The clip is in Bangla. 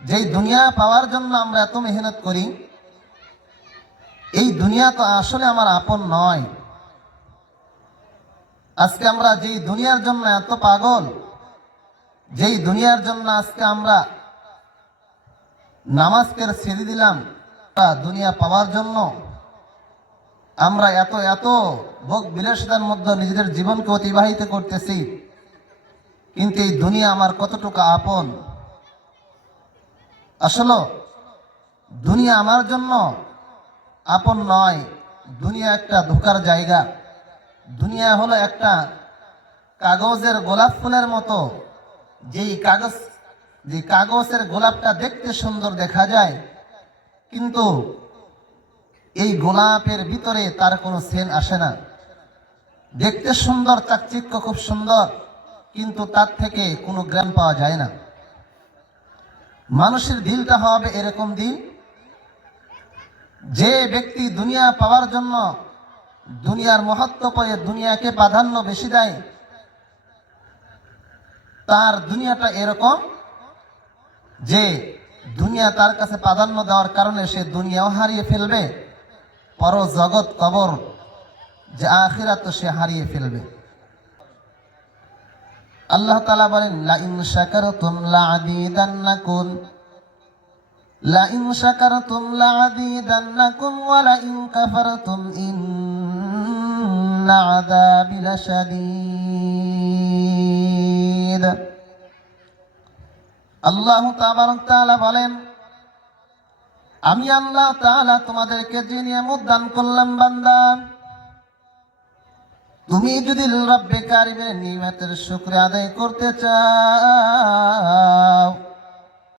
যেই দুনিয়া পাওয়ার জন্য আমরা এত মেহনত করি, এই দুনিয়া তো আসলে আমার আপন নয়। আজকে আমরা যেই দুনিয়ার জন্য এত পাগল, যেই দুনিয়ার জন্য আজকে আমরা নামাজকে ছেড়ে দিলাম দুনিয়া পাওয়ার জন্য আমরা এত এত ভোগ বিলাসিতার মধ্যে নিজেদের জীবনকে অতিবাহিত করতেছি, কিন্তু এই দুনিয়া আমার কতটুকু আপন? আসলে, দুনিয়া আমার জন্য আপন নয়। দুনিয়া একটা ধোকার জায়গা। দুনিয়া হলো একটা কাগজের গোলাপ ফুলের মতো। যেই কাগজ যে কাগজের গোলাপটা দেখতে সুন্দর দেখা যায়, কিন্তু এই গোলাপের ভিতরে তার কোনো সেন আসে না। দেখতে সুন্দর, চাকচিক্য খুব সুন্দর, কিন্তু তার থেকে কোনো জ্ঞান পাওয়া যায় না। মানুষের দিলটা হবে এরকম দিল। যে ব্যক্তি দুনিয়া পাওয়ার জন্য দুনিয়ার মহত্ব পেয়ে, দুনিয়াকে প্রাধান্য বেশি দেয়, তার দুনিয়াটা এরকম যে দুনিয়া তার কাছে প্রাধান্য দেওয়ার কারণে সে দুনিয়াও হারিয়ে ফেলবে। পর জগৎ কবর, যে আখিরাত তো সে হারিয়ে ফেলবে। আল্লাহ তালা বলেন, লাইন শাকারতুম লাআযীদান্নাকুম। লাইন শাকারতুম লাআযীদান্নাকুম ওয়া লাইন কাফারতুম ইন্না আযাবি লাশাদীদ। আল্লাহ তাবারক তাআলা বলেন, আমি আল্লাহ তাআলা তোমাদেরকে যে নিয়ামত দান করলাম বান্দা তুমি যদি রব্বে কারিমের নিয়মের শুক্র আদায় করতে চাও